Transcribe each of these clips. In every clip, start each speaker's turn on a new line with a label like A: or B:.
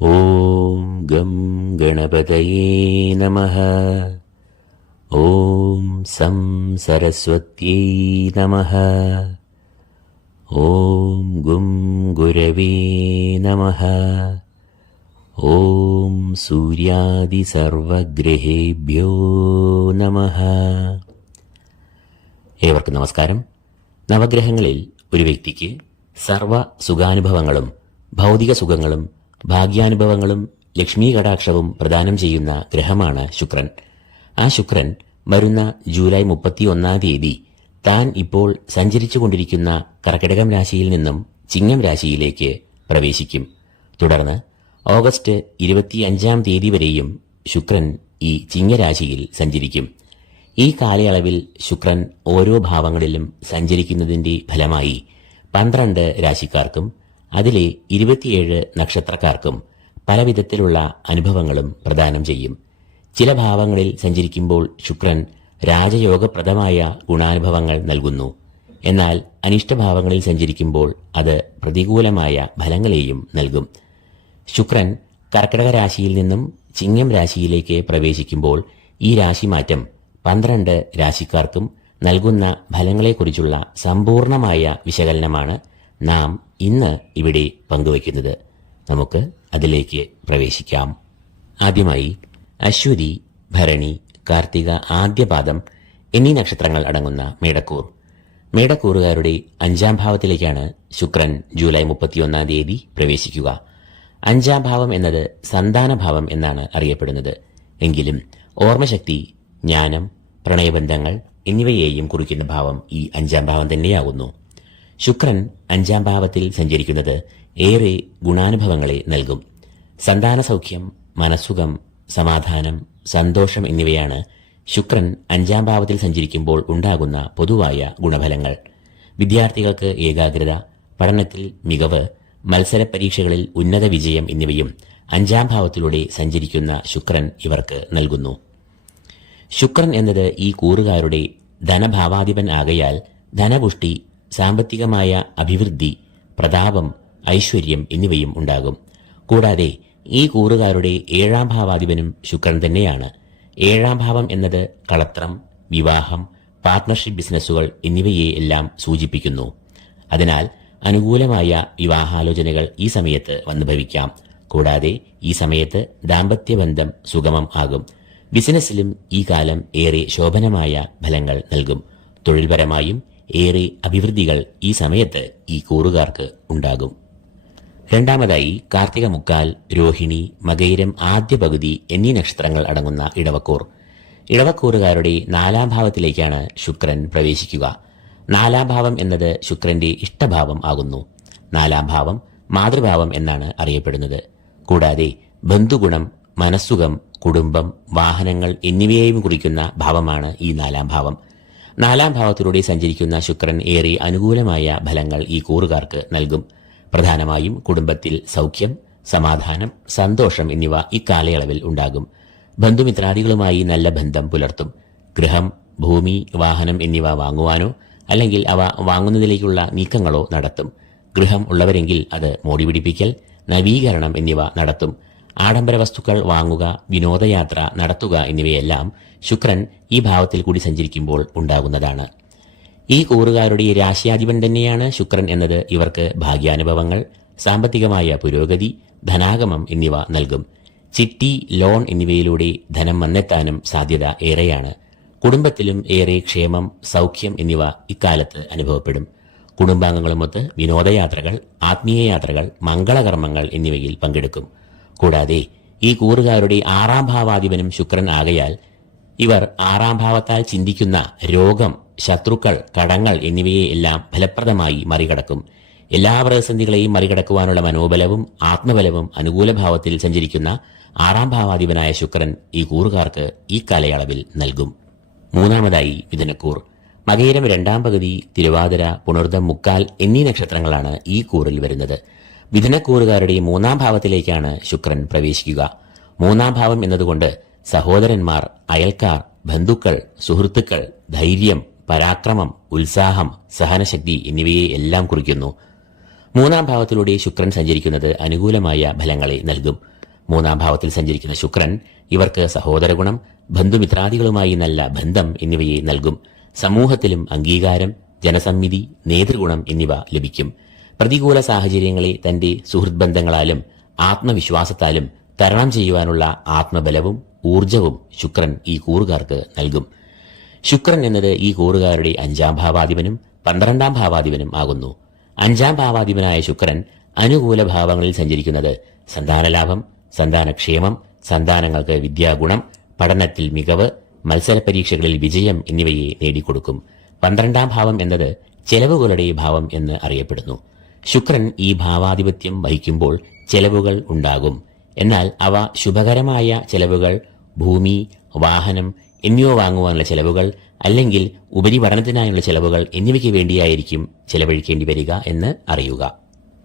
A: ॐ गं गणपतये नमः ॐ सं सरस्वत्यै नमः ॐ गुं गुरवे नमः ॐ സൂര്യാദിസർവഗ്രഹേഭ്യോ നമഃ ഏവർക്കും നമസ്കാരം നവഗ്രഹങ്ങളിൽ ഒരു വ്യക്തിക്ക് സർവ സുഖാനുഭവങ്ങളും ഭൗതിക സുഖങ്ങളും ഭാഗ്യാനുഭവങ്ങളും ലക്ഷ്മി കടാക്ഷവും പ്രദാനം ചെയ്യുന്ന ഗ്രഹമാണ് ശുക്രൻ. ആ ശുക്രൻ വരുന്ന ജൂലൈ മുപ്പത്തിയൊന്നാം തീയതി താൻ ഇപ്പോൾ സഞ്ചരിച്ചുകൊണ്ടിരിക്കുന്ന കർക്കിടകം രാശിയിൽ നിന്നും ചിങ്ങം രാശിയിലേക്ക് പ്രവേശിക്കും. തുടർന്ന് ഓഗസ്റ്റ് ഇരുപത്തിയഞ്ചാം തീയതി വരെയും ശുക്രൻ ഈ ചിങ്ങരാശിയിൽ സഞ്ചരിക്കും. ഈ കാലയളവിൽ ശുക്രൻ ഓരോ ഭാവങ്ങളിലും സഞ്ചരിക്കുന്നതിന്റെ ഫലമായി പന്ത്രണ്ട് രാശിക്കാർക്കും അതിലെ ഇരുപത്തിയേഴ് നക്ഷത്രക്കാർക്കും പലവിധത്തിലുള്ള അനുഭവങ്ങളും പ്രദാനം ചെയ്യും. ചില ഭാവങ്ങളിൽ സഞ്ചരിക്കുമ്പോൾ ശുക്രൻ രാജയോഗപ്രദമായ ഗുണാനുഭവങ്ങൾ നൽകുന്നു. എന്നാൽ അനിഷ്ടഭാവങ്ങളിൽ സഞ്ചരിക്കുമ്പോൾ അത് പ്രതികൂലമായ ഫലങ്ങളെയും നൽകും. ശുക്രൻ കർക്കിടക രാശിയിൽ നിന്നും ചിങ്ങം രാശിയിലേക്ക് പ്രവേശിക്കുമ്പോൾ ഈ രാശിമാറ്റം പന്ത്രണ്ട് രാശിക്കാർക്കും നൽകുന്ന ഫലങ്ങളെക്കുറിച്ചുള്ള സമ്പൂർണമായ വിശകലനമാണ് നാം ഇന്ന് ഇവിടെ പങ്കുവയ്ക്കുന്നത് നമുക്ക് അതിലേക്ക് പ്രവേശിക്കാം. ആദ്യമായി അശ്വതി ഭരണി കാർത്തിക ആദ്യപാദം എന്നീ നക്ഷത്രങ്ങൾ അടങ്ങുന്ന മേടക്കൂർ. മേടക്കൂറുകാരുടെ അഞ്ചാം ഭാവത്തിലേക്കാണ് ശുക്രൻ ജൂലൈ മുപ്പത്തിയൊന്നാം തീയതി പ്രവേശിക്കുക. അഞ്ചാം ഭാവം എന്നത് സന്താനഭാവം എന്നാണ് അറിയപ്പെടുന്നത്. എങ്കിലും ഓർമ്മശക്തി ജ്ഞാനം പ്രണയബന്ധങ്ങൾ എന്നിവയെയും കുറിക്കുന്ന ഭാവം ഈ അഞ്ചാം ഭാവം തന്നെയാകുന്നു. ശുക്രൻ അഞ്ചാം ഭാവത്തിൽ സഞ്ചരിക്കുന്നത് ഏറെ ഗുണാനുഭവങ്ങളെ നൽകും. സന്താന സൗഖ്യം മനസ്സുഖം സമാധാനം സന്തോഷം എന്നിവയാണ് ശുക്രൻ അഞ്ചാം ഭാവത്തിൽ സഞ്ചരിക്കുമ്പോൾ ഉണ്ടാകുന്ന പൊതുവായ ഗുണഫലങ്ങൾ. വിദ്യാർത്ഥികൾക്ക് ഏകാഗ്രത പഠനത്തിൽ മികവ് മത്സര പരീക്ഷകളിൽ ഉന്നത വിജയം എന്നിവയും അഞ്ചാം ഭാവത്തിലൂടെ സഞ്ചരിക്കുന്ന ശുക്രൻ ഇവർക്ക് നൽകുന്നു. ശുക്രൻ എന്നത് ഈ കൂറുകാരുടെ ധനഭാവാധിപൻ ആകയാൽ ധനപുഷ്ടി സാമ്പത്തികമായ അഭിവൃദ്ധി പ്രതാപം ഐശ്വര്യം എന്നിവയും ഉണ്ടാകും. കൂടാതെ ഈ കൂറുകാരുടെ ഏഴാം ഭാവാധിപനും ശുക്രൻ തന്നെയാണ്. ഏഴാം ഭാവം എന്നത് കളത്രം വിവാഹം പാർട്ട്ണർഷിപ്പ് ബിസിനസ്സുകൾ എന്നിവയെ എല്ലാം സൂചിപ്പിക്കുന്നു. അതിനാൽ അനുകൂലമായ വിവാഹാലോചനകൾ ഈ സമയത്ത് വന്നു ഭവിക്കാം. കൂടാതെ ഈ സമയത്ത് ദാമ്പത്യബന്ധം സുഗമം ആകും. ബിസിനസ്സിലും ഈ കാലം ഏറെ ശോഭനമായ ഫലങ്ങൾ നൽകും. തൊഴിൽപരമായും ഏറെ അഭിവൃദ്ധികൾ ഈ സമയത്ത് ഈ കൂറുകാർക്ക് ഉണ്ടാകും. രണ്ടാമതായി കാർത്തിക മുക്കാൽ രോഹിണി മകൈരം ആദ്യ പകുതി എന്നീ നക്ഷത്രങ്ങൾ അടങ്ങുന്ന ഇടവക്കൂർ. ഇടവക്കൂറുകാരുടെ നാലാം ഭാവത്തിലേക്കാണ് ശുക്രൻ പ്രവേശിക്കുക. നാലാം ഭാവം എന്നത് ശുക്രന്റെ ഇഷ്ടഭാവം ആകുന്നു. നാലാം ഭാവം മാതൃഭാവം എന്നാണ് അറിയപ്പെടുന്നത്. കൂടാതെ ബന്ധുഗുണം മനസ്സുഖം കുടുംബം വാഹനങ്ങൾ എന്നിവയെയും കുറിക്കുന്ന ഭാവമാണ് ഈ നാലാം ഭാവം. നാലാം ഭാവത്തിലൂടെ സഞ്ചരിക്കുന്ന ശുക്രൻ ഏറെ അനുകൂലമായ ഫലങ്ങൾ ഈ കൂറുകാർക്ക് നൽകും. പ്രധാനമായും കുടുംബത്തിൽ സൗഖ്യം സമാധാനം സന്തോഷം എന്നിവ ഇക്കാലയളവിൽ ഉണ്ടാകും. ബന്ധുമിത്രാദികളുമായി നല്ല ബന്ധം പുലർത്തും. ഗൃഹം ഭൂമി വാഹനം എന്നിവ വാങ്ങുവാനോ അല്ലെങ്കിൽ അവ വാങ്ങുന്നതിലേക്കുള്ള നീക്കങ്ങളോ നടത്തും. ഗൃഹം ഉള്ളവരെങ്കിൽ അത് മോടിപിടിപ്പിക്കൽ നവീകരണം എന്നിവ നടത്തും. ആഡംബര വസ്തുക്കൾ വാങ്ങുക വിനോദയാത്ര നടത്തുക എന്നിവയെല്ലാം ശുക്രൻ ഈ ഭാവത്തിൽ കൂടി സഞ്ചരിക്കുമ്പോൾ ഉണ്ടാകുന്നതാണ്. ഈ കൂറുകാരുടെ രാശിയാധിപൻ തന്നെയാണ് ശുക്രൻ എന്നത് ഇവർക്ക് ഭാഗ്യാനുഭവങ്ങൾ സാമ്പത്തികമായ പുരോഗതി ധനാഗമം എന്നിവ നൽകും. ചിട്ടി ലോൺ എന്നിവയിലൂടെ ധനം വന്നെത്താനും സാധ്യത ഏറെയാണ്. കുടുംബത്തിലും ഏറെ ക്ഷേമം സൗഖ്യം എന്നിവ ഇക്കാലത്ത് അനുഭവപ്പെടും. കുടുംബാംഗങ്ങളുമൊത്ത് വിനോദയാത്രകൾ ആത്മീയ യാത്രകൾ മംഗളകർമ്മങ്ങൾ എന്നിവയിൽ പങ്കെടുക്കും. കൂടാതെ ഈ കൂറുകാരുടെ ആറാം ഭാവാധിപനും ശുക്രൻ ആകയാൽ ഇവർ ആറാം ഭാവത്താൽ ചിന്തിക്കുന്ന രോഗം ശത്രുക്കൾ കടങ്ങൾ എന്നിവയെ എല്ലാം ഫലപ്രദമായി മറികടക്കും. എല്ലാ പ്രതിസന്ധികളെയും മറികടക്കുവാനുള്ള മനോബലവും ആത്മബലവും അനുകൂല ഭാവത്തിൽ സഞ്ചരിക്കുന്ന ആറാം ഭാവാധിപനായ ശുക്രൻ ഈ കൂറുകാർക്ക് ഈ കാലയളവിൽ നൽകും. മൂന്നാമതായി മിഥുനക്കൂർ. മകയിരം രണ്ടാം പകുതി തിരുവാതിര പുണർദം മുക്കാൽ എന്നീ നക്ഷത്രങ്ങളാണ് ഈ കൂറിൽ വരുന്നത്. മിഥുനക്കൂറുകാരുടെ മൂന്നാം ഭാവത്തിലേക്കാണ് ശുക്രൻ പ്രവേശിക്കുക. മൂന്നാം ഭാവം എന്നതുകൊണ്ട് സഹോദരന്മാർ അയൽക്കാർ ബന്ധുക്കൾ സുഹൃത്തുക്കൾ ധൈര്യം പരാക്രമം ഉത്സാഹം സഹനശക്തി എന്നിവയെ എല്ലാം കുറിക്കുന്നു. മൂന്നാം ഭാവത്തിലൂടെ ശുക്രൻ സഞ്ചരിക്കുന്നത് അനുകൂലമായ ഫലങ്ങളെ നൽകും. മൂന്നാം ഭാവത്തിൽ സഞ്ചരിക്കുന്ന ശുക്രൻ ഇവർക്ക് സഹോദരഗുണം ബന്ധുമിത്രാദികളുമായി നല്ല ബന്ധം എന്നിവയെ നൽകും. സമൂഹത്തിലും അംഗീകാരം ജനസമ്മിതി നേതൃഗുണം എന്നിവ ലഭിക്കും. പ്രതികൂല സാഹചര്യങ്ങളെ തന്റെ സുഹൃത് ബന്ധങ്ങളാലും ആത്മവിശ്വാസത്താലും തരണം ചെയ്യുവാനുള്ള ആത്മബലവും ഊർജവും ശുക്രൻ ഈ കൂറുകാർക്ക് നൽകും. ശുക്രൻ എന്നത് ഈ കൂറുകാരുടെ അഞ്ചാം ഭാവാധിപനും പന്ത്രണ്ടാം ഭാവാധിപനും ആകുന്നു. അഞ്ചാം ഭാവാധിപനായ ശുക്രൻ അനുകൂല ഭാവങ്ങളിൽ സഞ്ചരിക്കുന്നത് സന്താനലാഭം സന്താനക്ഷേമം സന്താനങ്ങൾക്ക് വിദ്യാഗുണം പഠനത്തിൽ മികവ് മത്സര പരീക്ഷകളിൽ വിജയം എന്നിവയെ നേടിക്കൊടുക്കും. പന്ത്രണ്ടാം ഭാവം എന്നത് ചെലവുകളുടെ ഭാവം എന്ന് അറിയപ്പെടുന്നു. ശുക്രൻ ഈ ഭാവാധിപത്യം വഹിക്കുമ്പോൾ ചെലവുകൾ ഉണ്ടാകും. എന്നാൽ അവ ശുഭകരമായ ചെലവുകൾ ഭൂമി വാഹനം എന്നിവ വാങ്ങുവാനുള്ള ചെലവുകൾ അല്ലെങ്കിൽ ഉപരിപഠനത്തിനായുള്ള ചെലവുകൾ എന്നിവയ്ക്ക് വേണ്ടിയായിരിക്കും ചെലവഴിക്കേണ്ടി വരിക എന്ന് അറിയുക.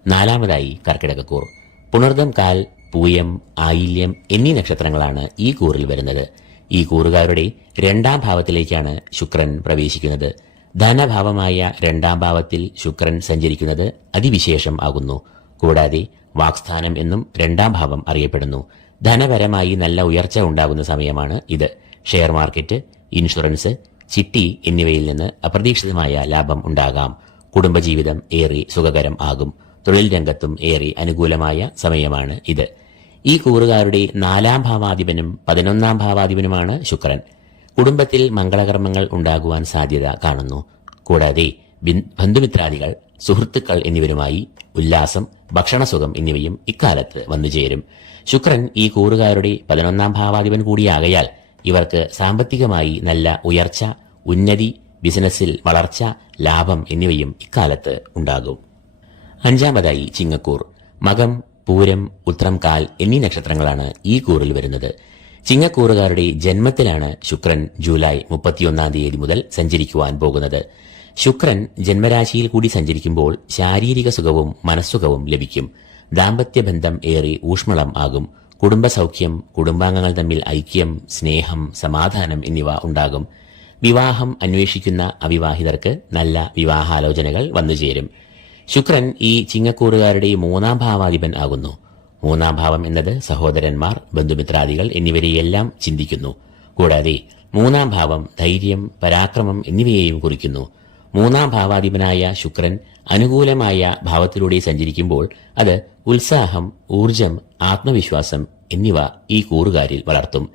A: നാലാമതായി കർക്കിടകക്കൂർ. പുണർദം കാൽ പൂയം ആയില്യം എന്നീ നക്ഷത്രങ്ങളാണ് ഈ കൂറിൽ വരുന്നത്. ഈ കൂറുകാരുടെ രണ്ടാം ഭാവത്തിലേക്കാണ് ശുക്രൻ പ്രവേശിക്കുന്നത്. ധനഭാവമായ രണ്ടാം ഭാവത്തിൽ ശുക്രൻ സഞ്ചരിക്കുന്നത് അതിവിശേഷം ആകുന്നു. കൂടാതെ വാക്സ്ഥാനം എന്നും രണ്ടാം ഭാവം അറിയപ്പെടുന്നു. ധനപരമായി നല്ല ഉയർച്ച ഉണ്ടാകുന്ന സമയമാണ് ഇത്. ഷെയർ മാർക്കറ്റ് ഇൻഷുറൻസ് ചിട്ടി എന്നിവയിൽ നിന്ന് അപ്രതീക്ഷിതമായ ലാഭം ഉണ്ടാകാം. കുടുംബജീവിതം ഏറെ സുഖകരം ആകും. തൊഴിൽ രംഗത്തും ഏറെ അനുകൂലമായ സമയമാണ് ഇത്. ഈ കൂറുകാരുടെ നാലാം ഭാവാധിപനും പതിനൊന്നാം ഭാവാധിപനുമാണ് ശുക്രൻ. കുടുംബത്തിൽ മംഗളകർമ്മങ്ങൾ ഉണ്ടാകുവാൻ സാധ്യത കാണുന്നു. കൂടാതെ ബന്ധുമിത്രാദികൾ സുഹൃത്തുക്കൾ എന്നിവരുമായി ഉല്ലാസം ഭക്ഷണസുഖം എന്നിവയും ഇക്കാലത്ത് വന്നുചേരും ശുക്രൻ ഈ കൂറുകാരുടെ പതിനൊന്നാം ഭാവാധിപൻ കൂടിയാകയാൽ ഇവർക്ക് സാമ്പത്തികമായി നല്ല ഉയർച്ച ഉന്നതി ബിസിനസ്സിൽ വളർച്ച ലാഭം എന്നിവയും ഇക്കാലത്ത് ഉണ്ടാകും. അഞ്ചാമതായി ചിങ്ങക്കൂർ. മകം പൂരം ഉത്രം കാൽ എന്നീ നക്ഷത്രങ്ങളാണ് ഈ കൂറിൽ വരുന്നത്. ചിങ്ങക്കൂറുകാരുടെ ജന്മത്തിലാണ് ശുക്രൻ ജൂലൈ മുപ്പത്തിയൊന്നാം തീയതി മുതൽ സഞ്ചരിക്കുവാൻ പോകുന്നത്. ശുക്രൻ ജന്മരാശിയിൽ കൂടി സഞ്ചരിക്കുമ്പോൾ ശാരീരിക സുഖവും മനസ്സുഖവും ലഭിക്കും. ദാമ്പത്യ ബന്ധം ഏറെ ഊഷ്മളം ആകും. കുടുംബസൗഖ്യം കുടുംബാംഗങ്ങൾ തമ്മിൽ ഐക്യം സ്നേഹം സമാധാനം എന്നിവ ഉണ്ടാകും. വിവാഹം അന്വേഷിക്കുന്ന അവിവാഹിതർക്ക് നല്ല വിവാഹാലോചനകൾ വന്നുചേരും. ശുക്രൻ ഈ ചിങ്ങക്കൂറുകാരുടെ മൂന്നാം ഭാവാധിപൻ ആകുന്നു. മൂന്നാം ഭാവം എന്നത് സഹോദരന്മാർ ബന്ധുമിത്രാദികൾ എന്നിവരെയെല്ലാം ചിന്തിക്കുന്നു. കൂടാതെ മൂന്നാം ഭാവം ധൈര്യം പരാക്രമം എന്നിവയെയും കുറിക്കുന്നു. മൂന്നാം ഭാവാധിപനായ ശുക്രൻ അനുകൂലമായ ഭാവത്തിലൂടെ സഞ്ചരിക്കുമ്പോൾ അത് ഉത്സാഹം ഊർജം ആത്മവിശ്വാസം എന്നിവ ഈ കൂറുകാരിൽ വളർത്തും.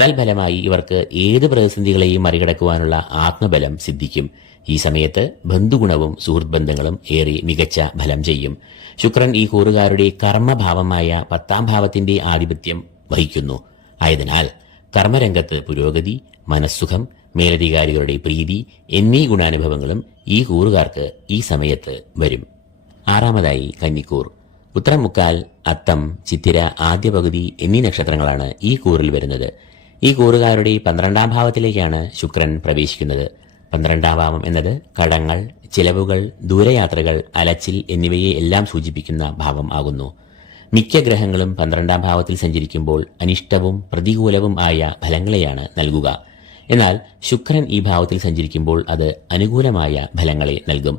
A: തൽഫലമായി ഇവർക്ക് ഏത് പ്രതിസന്ധികളെയും മറികടക്കുവാനുള്ള ആത്മബലം സിദ്ധിക്കും. ഈ സമയത്ത് ബന്ധുഗുണവും സുഹൃത് ബന്ധങ്ങളും ഏറെ മികച്ച ഫലം ചെയ്യും. ശുക്രൻ ഈ കൂറുകാരുടെ കർമ്മഭാവമായ പത്താം ഭാവത്തിന്റെ ആധിപത്യം വഹിക്കുന്നു. ആയതിനാൽ കർമ്മരംഗത്ത് പുരോഗതി മനസ്സുഖം മേലധികാരികളുടെ പ്രീതി എന്നീ ഗുണാനുഭവങ്ങളും ഈ കൂറുകാർക്ക് ഈ സമയത്ത് വരും. ആറാമതായി കന്നിക്കൂർ. ഉത്തരം മുക്കാൽ അത്തം ചിത്തിര ആദ്യ പകുതി എന്നീ നക്ഷത്രങ്ങളാണ് ഈ കൂറിൽ വരുന്നത്. ഈ കൂറുകാരുടെ പന്ത്രണ്ടാം ഭാവത്തിലേക്കാണ് ശുക്രൻ പ്രവേശിക്കുന്നത്. പന്ത്രണ്ടാം ഭാവം എന്നത് കടങ്ങൾ ചിലവുകൾ ദൂരയാത്രകൾ അലച്ചിൽ എന്നിവയെ എല്ലാം സൂചിപ്പിക്കുന്ന ഭാവം ആകുന്നു. മിക്ക ഗ്രഹങ്ങളും പന്ത്രണ്ടാം ഭാവത്തിൽ സഞ്ചരിക്കുമ്പോൾ അനിഷ്ടവും പ്രതികൂലവും ആയ ഫലങ്ങളെയാണ് നൽകുക. എന്നാൽ ശുക്രൻ ഈ ഭാവത്തിൽ സഞ്ചരിക്കുമ്പോൾ അത് അനുകൂലമായ ഫലങ്ങളെ നൽകും.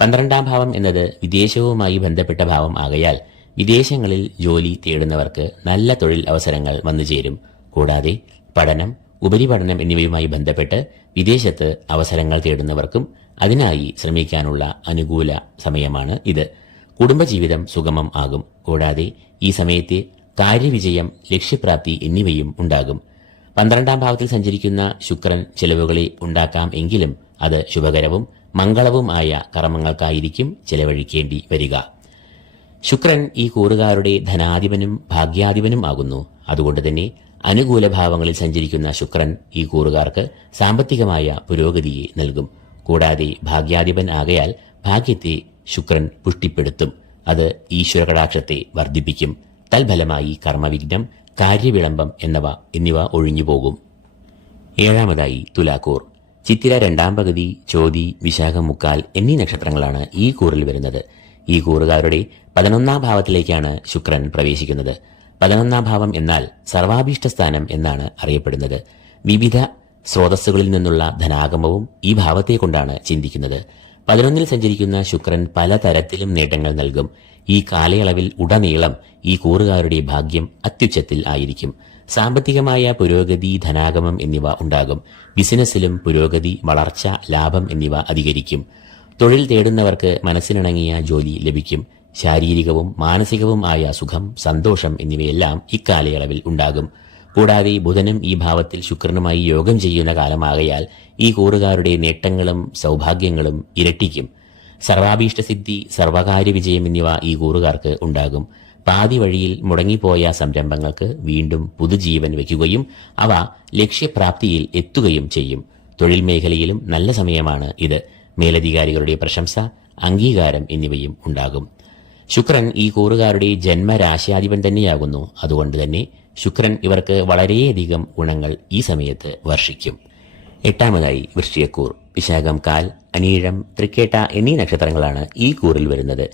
A: പന്ത്രണ്ടാം ഭാവം എന്നത് വിദേശവുമായി ബന്ധപ്പെട്ട ഭാവം ആകയാൽ വിദേശങ്ങളിൽ ജോലി തേടുന്നവർക്ക് നല്ല തൊഴിൽ അവസരങ്ങൾ വന്നുചേരും. കൂടാതെ പഠനം ഉപരിപഠനം എന്നിവയുമായി ബന്ധപ്പെട്ട് വിദേശത്ത് അവസരങ്ങൾ തേടുന്നവർക്കും അതിനായി ശ്രമിക്കാനുള്ള അനുകൂല സമയമാണ് ഇത്. കുടുംബജീവിതം സുഗമം ആകും. കൂടാതെ ഈ സമയത്തെ കാര്യവിജയം ലക്ഷ്യപ്രാപ്തി എന്നിവയും ഉണ്ടാകും. പന്ത്രണ്ടാം ഭാവത്തിൽ സഞ്ചരിക്കുന്ന ശുക്രൻ ചെലവുകളെ ഉണ്ടാക്കാം എങ്കിലും അത് ശുഭകരവും മംഗളവും ആയ കർമ്മങ്ങൾക്കായിരിക്കും ചെലവഴിക്കേണ്ടി വരിക. ശുക്രൻ ഈ കൂറുകാരുടെ ധനാധിപനും ഭാഗ്യാധിപനും ആകുന്നു. അതുകൊണ്ട് തന്നെ അനുകൂല ഭാവങ്ങളിൽ സഞ്ചരിക്കുന്ന ശുക്രൻ ഈ കൂറുകാർക്ക് സാമ്പത്തികമായ പുരോഗതിയെ നൽകും. കൂടാതെ ഭാഗ്യാധിപൻ ആകയാൽ ഭാഗ്യത്തെ ശുക്രൻ പുഷ്ടിപ്പെടുത്തും. അത് ഈശ്വര കടാക്ഷത്തെ വർദ്ധിപ്പിക്കും. തൽഫലമായി കർമ്മവിഘ്നം കാര്യവിളംബം എന്നിവ എന്നിവ ഒഴിഞ്ഞുപോകും. ഏഴാമതായി തുലാക്കൂർ. ചിത്തിര രണ്ടാം പകുതി ചോതി വിശാഖം മുക്കാൽ എന്നീ നക്ഷത്രങ്ങളാണ് ഈ കൂറിൽ വരുന്നത്. ഈ കൂറുകാരുടെ പതിനൊന്നാം ഭാവത്തിലേക്കാണ് ശുക്രൻ പ്രവേശിക്കുന്നത്. പതിനൊന്നാം ഭാവം എന്നാൽ സർവാഭീഷ്ട സ്ഥാനം എന്നാണ് അറിയപ്പെടുന്നത്. വിവിധ സ്രോതസ്സുകളിൽ നിന്നുള്ള ധനാഗമവും ഈ ഭാവത്തെ കൊണ്ടാണ് ചിന്തിക്കുന്നത്. പതിനൊന്നിൽ സഞ്ചരിക്കുന്ന ശുക്രൻ പലതരത്തിലും നേട്ടങ്ങൾ നൽകും. ഈ കാലയളവിൽ ഉടനീളം ഈ കൂറുകാരുടെ ഭാഗ്യം അത്യുച്ചത്തിൽ ആയിരിക്കും. സാമ്പത്തികമായ പുരോഗതി ധനാഗമം എന്നിവ ഉണ്ടാകും. ബിസിനസ്സിലും പുരോഗതി വളർച്ച ലാഭം എന്നിവ അധികരിക്കും. തൊഴിൽ തേടുന്നവർക്ക് മനസ്സിനിണങ്ങിയ ജോലി ലഭിക്കും. ശാരീരികവും മാനസികവും ആയ സുഖം സന്തോഷം എന്നിവയെല്ലാം ഇക്കാലയളവിൽ ഉണ്ടാകും. കൂടാതെ ബുധനും ഈ ഭാവത്തിൽ ശുക്രനുമായി യോഗം ചെയ്യുന്ന കാലമാകയാൽ ഈ കൂറുകാരുടെ നേട്ടങ്ങളും സൗഭാഗ്യങ്ങളും ഇരട്ടിക്കും. സർവാഭീഷ്ടസിദ്ധി സർവകാര്യ വിജയം എന്നിവ ഈ കൂറുകാർക്ക് ഉണ്ടാകും. പാതി വഴിയിൽ മുടങ്ങിപ്പോയ സംരംഭങ്ങൾക്ക് വീണ്ടും പുതുജീവൻ വയ്ക്കുകയും അവ ലക്ഷ്യപ്രാപ്തിയിൽ എത്തുകയും ചെയ്യും. തൊഴിൽ മേഖലയിലും നല്ല സമയമാണ് ഇത്. മേലധികാരികളുടെ പ്രശംസ അംഗീകാരം എന്നിവയും ഉണ്ടാകും. ശുക്രൻ ഈ കൂറുകാരുടെ ജന്മരാശിയാധിപൻ തന്നെയാകുന്നു. അതുകൊണ്ട് തന്നെ ശുക്രൻ ഇവർക്ക് വളരെയധികം ഗുണങ്ങൾ ഈ സമയത്ത് വർഷിക്കും. എട്ടാമതായി വൃശ്ചിയക്കൂർ വിശാഖം കാൽ അനീഴം തൃക്കേട്ട എന്നീ നക്ഷത്രങ്ങളാണ് ഈ കൂറിൽ വരുന്നത്.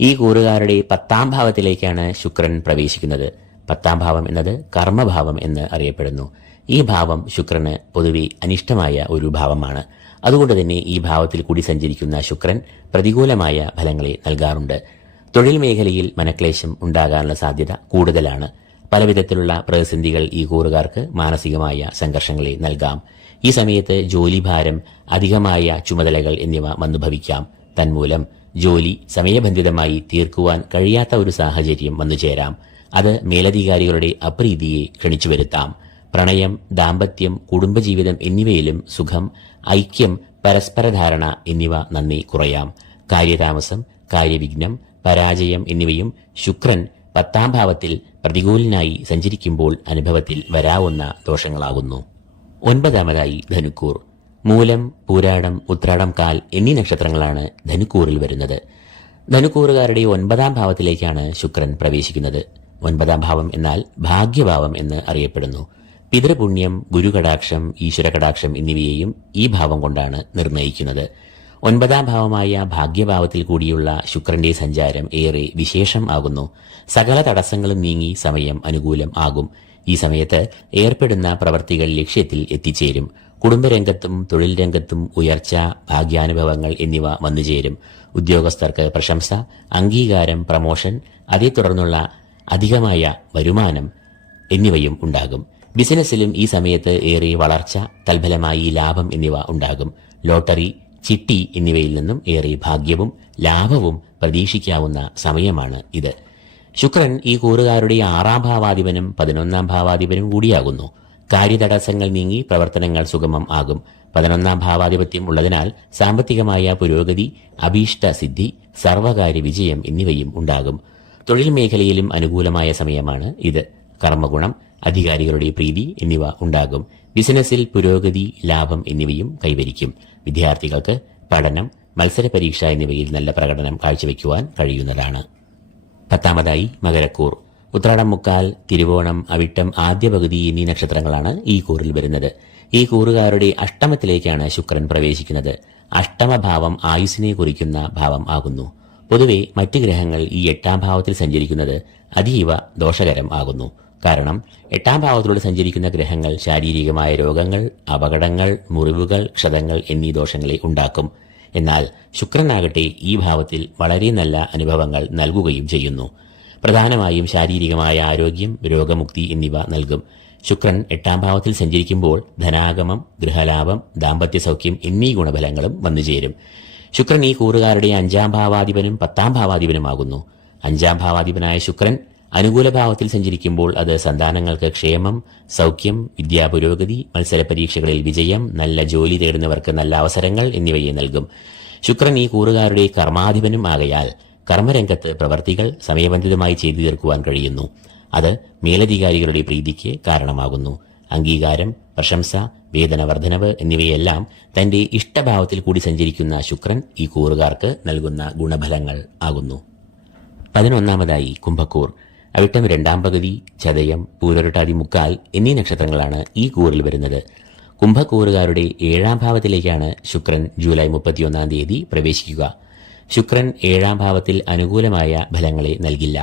A: ഈ കൂറുകാരുടെ പത്താം ഭാവത്തിലേക്കാണ് ശുക്രൻ പ്രവേശിക്കുന്നത്. പത്താം ഭാവം എന്നത് കർമ്മഭാവം എന്ന് അറിയപ്പെടുന്നു. ഈ ഭാവം ശുക്രന് പൊതുവെ അനിഷ്ടമായ ഒരു ഭാവമാണ്. അതുകൊണ്ട് തന്നെ ഈ ഭാവത്തിൽ കൂടി സഞ്ചരിക്കുന്ന ശുക്രൻ പ്രതികൂലമായ ഫലങ്ങളെ നൽകാറുണ്ട്. തൊഴിൽ മേഖലയിൽ മനക്ലേശം ഉണ്ടാകാനുള്ള സാധ്യത കൂടുതലാണ്. പലവിധത്തിലുള്ള പ്രതിസന്ധികൾ ഈ കൂറുകാർക്ക് മാനസികമായ സംഘർഷങ്ങളെ നൽകാം. ഈ സമയത്ത് ജോലിഭാരം അധികമായ ചുമതലകൾ എന്നിവ വന്നുഭവിക്കാം. തന്മൂലം ജോലി സമയബന്ധിതമായി തീർക്കുവാൻ കഴിയാത്ത ഒരു സാഹചര്യം വന്നുചേരാം അത് മേലധികാരികളുടെ അപ്രീതിയെ ക്ഷണിച്ചു വരുത്താം. പ്രണയം ദാമ്പത്യം കുടുംബജീവിതം എന്നിവയിലും സുഖം ഐക്യം പരസ്പരധാരണ എന്നിവ നന്ദി കുറയാം. കാര്യതാമസം കാര്യവിഘ്നം പരാജയം എന്നിവയും ശുക്രൻ പത്താം ഭാവത്തിൽ പ്രതികൂലനായി സഞ്ചരിക്കുമ്പോൾ അനുഭവത്തിൽ വരാവുന്ന ദോഷങ്ങളാകുന്നു. ഒൻപതാമതായി ധനുക്കൂർ. മൂലം പൂരാടം ഉത്രാടം കാൽ എന്നീ നക്ഷത്രങ്ങളാണ് ധനുക്കൂറിൽ വരുന്നത്. ധനുക്കൂറുകാരുടെ ഒൻപതാം ഭാവത്തിലേക്കാണ് ശുക്രൻ പ്രവേശിക്കുന്നത്. ഒൻപതാം ഭാവം എന്നാൽ ഭാഗ്യഭാവം എന്ന് അറിയപ്പെടുന്നു. പിതൃപുണ്യം ഗുരുകടാക്ഷം ഈശ്വരകടാക്ഷം എന്നിവയെയും ഈ ഭാവം കൊണ്ടാണ് നിർണയിക്കുന്നത്. ഒൻപതാം ഭാവമായ ഭാഗ്യഭാവത്തിൽ കൂടിയുള്ള ശുക്രന്റെ സഞ്ചാരം ഏറെ വിശേഷം ആകുന്നു. സകല തടസ്സങ്ങളും നീങ്ങി സമയം അനുകൂലം ആകും. ഈ സമയത്ത് ഏർപ്പെടുന്ന പ്രവർത്തികൾ ലക്ഷ്യത്തിൽ എത്തിച്ചേരും. കുടുംബരംഗത്തും തൊഴിൽ രംഗത്തും ഉയർച്ച ഭാഗ്യാനുഭവങ്ങൾ എന്നിവ വന്നുചേരും. ഉദ്യോഗസ്ഥർക്ക് പ്രശംസ അംഗീകാരം പ്രമോഷൻ അതേ തുടർന്നുള്ള അധികമായ വരുമാനം എന്നിവയും ഉണ്ടാകും. ബിസിനസ്സിലും ഈ സമയത്ത് ഏറെ വളർച്ച തൽഫലമായി ലാഭം എന്നിവ ഉണ്ടാകും. ലോട്ടറി ചിട്ടി എന്നിവയിൽ നിന്നും ഏറെ ഭാഗ്യവും ലാഭവും പ്രതീക്ഷിക്കാവുന്ന സമയമാണ് ഇത്. ശുക്രൻ ഈ കൂറുകാരുടെ ആറാം ഭാവാധിപനും പതിനൊന്നാം ഭാവാധിപനും കൂടിയാകുന്നു. കാര്യതടസ്സങ്ങൾ നീങ്ങി പ്രവർത്തനങ്ങൾ സുഗമം ആകും. പതിനൊന്നാം ഭാവാധിപത്യം ഉള്ളതിനാൽ സാമ്പത്തികമായ പുരോഗതി അഭീഷ്ട സിദ്ധി സർവകാര്യ വിജയം എന്നിവയും ഉണ്ടാകും. തൊഴിൽ മേഖലയിലും അനുകൂലമായ സമയമാണ് ഇത്. കർമ്മഗുണം അധികാരികളുടെ പ്രീതി എന്നിവ ഉണ്ടാകും. ബിസിനസ്സിൽ പുരോഗതി ലാഭം എന്നിവയും കൈവരിക്കും. വിദ്യാർത്ഥികൾക്ക് പഠനം മത്സര പരീക്ഷ എന്നിവയിൽ നല്ല പ്രകടനം കാഴ്ചവെക്കുവാൻ കഴിയുന്നതാണ്. പത്താമതായി മകരക്കൂർ. ഉത്രാടം മുക്കാൽ തിരുവോണം അവിട്ടം ആദ്യ പകുതി എന്നീ നക്ഷത്രങ്ങളാണ് ഈ കൂറിൽ വരുന്നത്. ഈ കൂറുകാരുടെ അഷ്ടമത്തിലേക്കാണ് ശുക്രൻ പ്രവേശിക്കുന്നത്. അഷ്ടമഭാവം ആയുസിനെ കുറിക്കുന്ന ഭാവം ആകുന്നു. പൊതുവെ മറ്റ് ഗ്രഹങ്ങൾ ഈ എട്ടാം ഭാവത്തിൽ സഞ്ചരിക്കുന്നത് അതീവ ദോഷകരം ആകുന്നു. കാരണം എട്ടാം ഭാവത്തിലൂടെ സഞ്ചരിക്കുന്ന ഗ്രഹങ്ങൾ ശാരീരികമായ രോഗങ്ങൾ അപകടങ്ങൾ മുറിവുകൾ ക്ഷതങ്ങൾ എന്നീ ദോഷങ്ങളെ ഉണ്ടാക്കും. എന്നാൽ ശുക്രനാകട്ടെ ഈ ഭാവത്തിൽ വളരെ നല്ല അനുഭവങ്ങൾ നൽകുകയും ചെയ്യുന്നു. പ്രധാനമായും ശാരീരികമായ ആരോഗ്യം രോഗമുക്തി എന്നിവ നൽകും. ശുക്രൻ എട്ടാം ഭാവത്തിൽ സഞ്ചരിക്കുമ്പോൾ ധനാഗമം ഗൃഹലാഭം ദാമ്പത്യ സൗഖ്യം എന്നീ ഗുണഫലങ്ങളും വന്നുചേരും ശുക്രൻ ഈ കൂറുകാരുടെ അഞ്ചാം ഭാവാധിപനും പത്താം ഭാവാധിപനുമാകുന്നു. അഞ്ചാം ഭാവാധിപനായ ശുക്രൻ അനുകൂല ഭാവത്തിൽ സഞ്ചരിക്കുമ്പോൾ അത് സന്താനങ്ങൾക്ക് ക്ഷേമം സൗഖ്യം വിദ്യാപുരോഗതി മത്സര പരീക്ഷകളിൽ വിജയം നല്ല ജോലി തേടുന്നവർക്ക് നല്ല അവസരങ്ങൾ എന്നിവയെ നൽകും. ശുക്രൻ ഈ കൂറുകാരുടെ കർമാധിപനും ആകയാൽ കർമ്മരംഗത്ത് പ്രവർത്തികൾ സമയബന്ധിതമായി ചെയ്തു തീർക്കുവാൻ കഴിയുന്നു. അത് മേലധികാരികളുടെ പ്രീതിക്ക് കാരണമാകുന്നു. അംഗീകാരം പ്രശംസ വേതന വർധനവ് എന്നിവയെല്ലാം തന്റെ ഇഷ്ടഭാവത്തിൽ കൂടി സഞ്ചരിക്കുന്ന ശുക്രൻ ഈ കൂറുകാർക്ക് നൽകുന്ന ഗുണഫലങ്ങൾ ആകുന്നു. പതിനൊന്നാമതായി കുംഭക്കൂർ. അവിട്ടം രണ്ടാം പകുതി ചതയം പൂരൊരട്ടാതി മുക്കാൽ എന്നീ നക്ഷത്രങ്ങളാണ് ഈ കൂറിൽ വരുന്നത്. കുംഭക്കൂറുകാരുടെ ഏഴാം ഭാവത്തിലേക്കാണ് ശുക്രൻ ജൂലൈ മുപ്പത്തിയൊന്നാം തീയതി പ്രവേശിക്കുക. ശുക്രൻ ഏഴാം ഭാവത്തിൽ അനുകൂലമായ ഫലങ്ങളെ നൽകില്ല.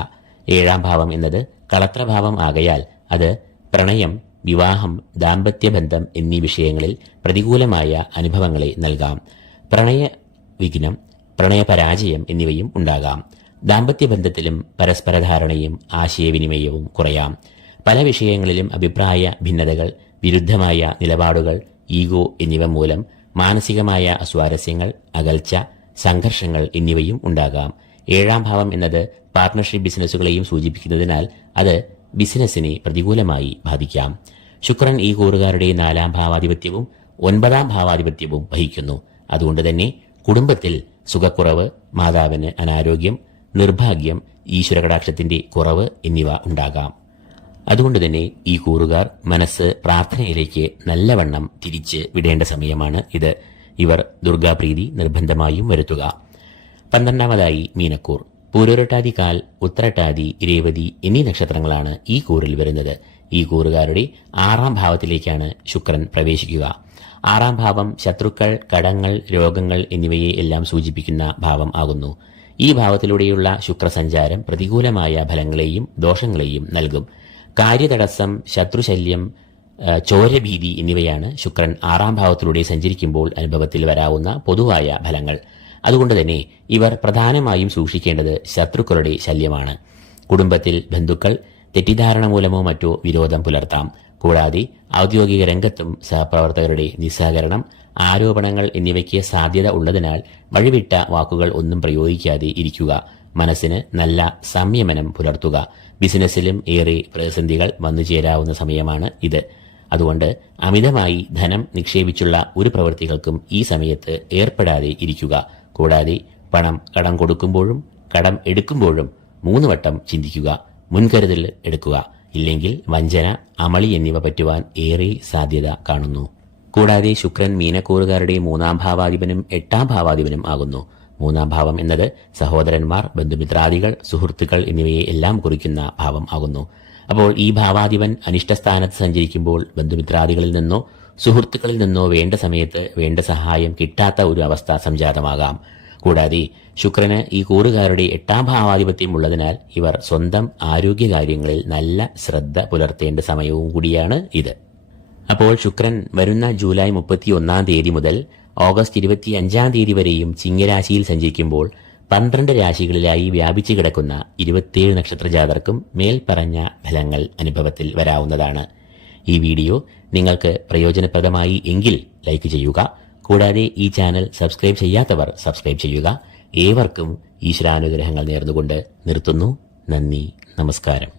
A: ഏഴാം ഭാവം എന്നത് കളത്രഭാവം ആകയാൽ അത് പ്രണയം വിവാഹം ദാമ്പത്യബന്ധം എന്നീ വിഷയങ്ങളിൽ പ്രതികൂലമായ അനുഭവങ്ങളെ നൽകാം. പ്രണയ വിഘ്നം പ്രണയപരാജയം എന്നിവയും ഉണ്ടാകാം. ദാമ്പത്യ ബന്ധത്തിലും പരസ്പര ധാരണയും ആശയവിനിമയവും കുറയാം. പല വിഷയങ്ങളിലും അഭിപ്രായ ഭിന്നതകൾ വിരുദ്ധമായ നിലപാടുകൾ ഈഗോ എന്നിവ മൂലം മാനസികമായ അസ്വാരസ്യങ്ങൾ അകൽച്ച സംഘർഷങ്ങൾ എന്നിവയും ഉണ്ടാകാം. ഏഴാം ഭാവം എന്നത് പാർട്ണർഷിപ്പ് ബിസിനസ്സുകളെയും സൂചിപ്പിക്കുന്നതിനാൽ അത് ബിസിനസ്സിനെ പ്രതികൂലമായി ബാധിക്കാം. ശുക്രൻ ഈ കൂറുകാരുടെ നാലാം ഭാവാധിപത്യവും ഒൻപതാം ഭാവാധിപത്യവും വഹിക്കുന്നു. അതുകൊണ്ട് തന്നെ കുടുംബത്തിൽ സുഖക്കുറവ് മാതാവിന് അനാരോഗ്യം നിർഭാഗ്യം ഈശ്വരകടാക്ഷത്തിന്റെ കുറവ് എന്നിവ ഉണ്ടാകാം. അതുകൊണ്ട് തന്നെ ഈ കൂറുകാർ മനസ്സ് പ്രാർത്ഥനയിലേക്ക് നല്ലവണ്ണം തിരിച്ച് വിടേണ്ട സമയമാണ് ഇത്. ഇവർ ദുർഗാപ്രീതി നിർബന്ധമായും വരുത്തുക. പന്ത്രണ്ടാമതായി മീനക്കൂർ. പൂരോരട്ടാതി കാൽ ഉത്തരട്ടാതി രേവതി എന്നീ നക്ഷത്രങ്ങളാണ് ഈ കൂറിൽ വരുന്നത്. ഈ കൂറുകാരുടെ ആറാം ഭാവത്തിലേക്കാണ് ശുക്രൻ പ്രവേശിക്കുക. ആറാം ഭാവം ശത്രുക്കൾ കടങ്ങൾ രോഗങ്ങൾ എന്നിവയെ എല്ലാം സൂചിപ്പിക്കുന്ന ഭാവം ആകുന്നു. ഈ ഭാവത്തിലൂടെയുള്ള ശുക്രസഞ്ചാരം പ്രതികൂലമായ ഫലങ്ങളെയും ദോഷങ്ങളെയും നൽകും. കാര്യതടസ്സം ശത്രുശല്യം ചോരഭീതി എന്നിവയാണ് ശുക്രൻ ആറാം ഭാവത്തിലൂടെ സഞ്ചരിക്കുമ്പോൾ അനുഭവത്തിൽ വരാവുന്ന പൊതുവായ ഫലങ്ങൾ. അതുകൊണ്ട് തന്നെ ഇവർ പ്രധാനമായും സൂക്ഷിക്കേണ്ടത് ശത്രുക്കളുടെ ശല്യമാണ്. കുടുംബത്തിൽ ബന്ധുക്കൾ തെറ്റിദ്ധാരണ മൂലമോ മറ്റോ വിരോധം പുലർത്താം. കൂടാതെ ഔദ്യോഗിക രംഗത്തും സഹപ്രവർത്തകരുടെ നിസ്സഹകരണം ആരോപണങ്ങൾ എന്നിവയ്ക്ക് സാധ്യത ഉള്ളതിനാൽ വഴിവിട്ട വാക്കുകൾ ഒന്നും പ്രയോഗിക്കാതെ ഇരിക്കുക. മനസ്സിന് നല്ല സംയമനം പുലർത്തുക. ബിസിനസ്സിലും ഏറെ പ്രതിസന്ധികൾ വന്നു ചേരാവുന്ന സമയമാണ് ഇത്. അതുകൊണ്ട് അമിതമായി ധനം നിക്ഷേപിച്ചുള്ള ഒരു പ്രവൃത്തികൾക്കും ഈ സമയത്ത് ഏർപ്പെടാതെ ഇരിക്കുക. കൂടാതെ പണം കടം കൊടുക്കുമ്പോഴും കടം എടുക്കുമ്പോഴും മൂന്ന് വട്ടം ചിന്തിക്കുക. മുൻകരുതൽ എടുക്കുക. ഇല്ലെങ്കിൽ വഞ്ചന അമളി എന്നിവ പറ്റുവാൻ ഏറെ സാധ്യത കാണുന്നു. കൂടാതെ ശുക്രൻ മീനക്കൂറുകാരുടെ മൂന്നാം ഭാവാധിപനും എട്ടാം ഭാവാധിപനും ആകുന്നു. മൂന്നാം ഭാവം എന്നത് സഹോദരന്മാർ ബന്ധുമിത്രാദികൾ സുഹൃത്തുക്കൾ എന്നിവയെ എല്ലാം കുറിക്കുന്ന ഭാവം ആകുന്നു. അപ്പോൾ ഈ ഭാവാധിപൻ അനിഷ്ടസ്ഥാനത്ത് സഞ്ചരിക്കുമ്പോൾ ബന്ധുമിത്രാദികളിൽ നിന്നോ സുഹൃത്തുക്കളിൽ നിന്നോ വേണ്ട സമയത്ത് വേണ്ട സഹായം കിട്ടാത്ത ഒരു അവസ്ഥ സംജാതമാകാം. കൂടാതെ ശുക്രന് ഈ കൂറുകാരുടെ എട്ടാം ഭാവാധിപത്യം ഉള്ളതിനാൽ ഇവർ സ്വന്തം ആരോഗ്യകാര്യങ്ങളിൽ നല്ല ശ്രദ്ധ പുലർത്തേണ്ട സമയവും കൂടിയാണ് ഇത്. അപ്പോൾ ശുക്രൻ വരുന്ന ജൂലൈ മുപ്പത്തി ഒന്നാം തീയതി മുതൽ ഓഗസ്റ്റ് ഇരുപത്തി അഞ്ചാം തീയതി വരെയും ചിങ്ങരാശിയിൽ സഞ്ചരിക്കുമ്പോൾ പന്ത്രണ്ട് രാശികളിലായി വ്യാപിച്ചു കിടക്കുന്ന ഇരുപത്തിയേഴ് നക്ഷത്ര ജാതർക്കും മേൽപ്പറഞ്ഞ ഫലങ്ങൾ അനുഭവത്തിൽ വരാവുന്നതാണ്. ഈ വീഡിയോ നിങ്ങൾക്ക് പ്രയോജനപ്രദമായി എങ്കിൽ ലൈക്ക് ചെയ്യുക. കൂടാതെ ഈ ചാനൽ സബ്സ്ക്രൈബ് ചെയ്യാത്തവർ സബ്സ്ക്രൈബ് ചെയ്യുക. ഏവർക്കും ഈശ്വരാനുഗ്രഹങ്ങൾ നേർന്നുകൊണ്ട് നിർത്തുന്നു. നന്ദി നമസ്കാരം.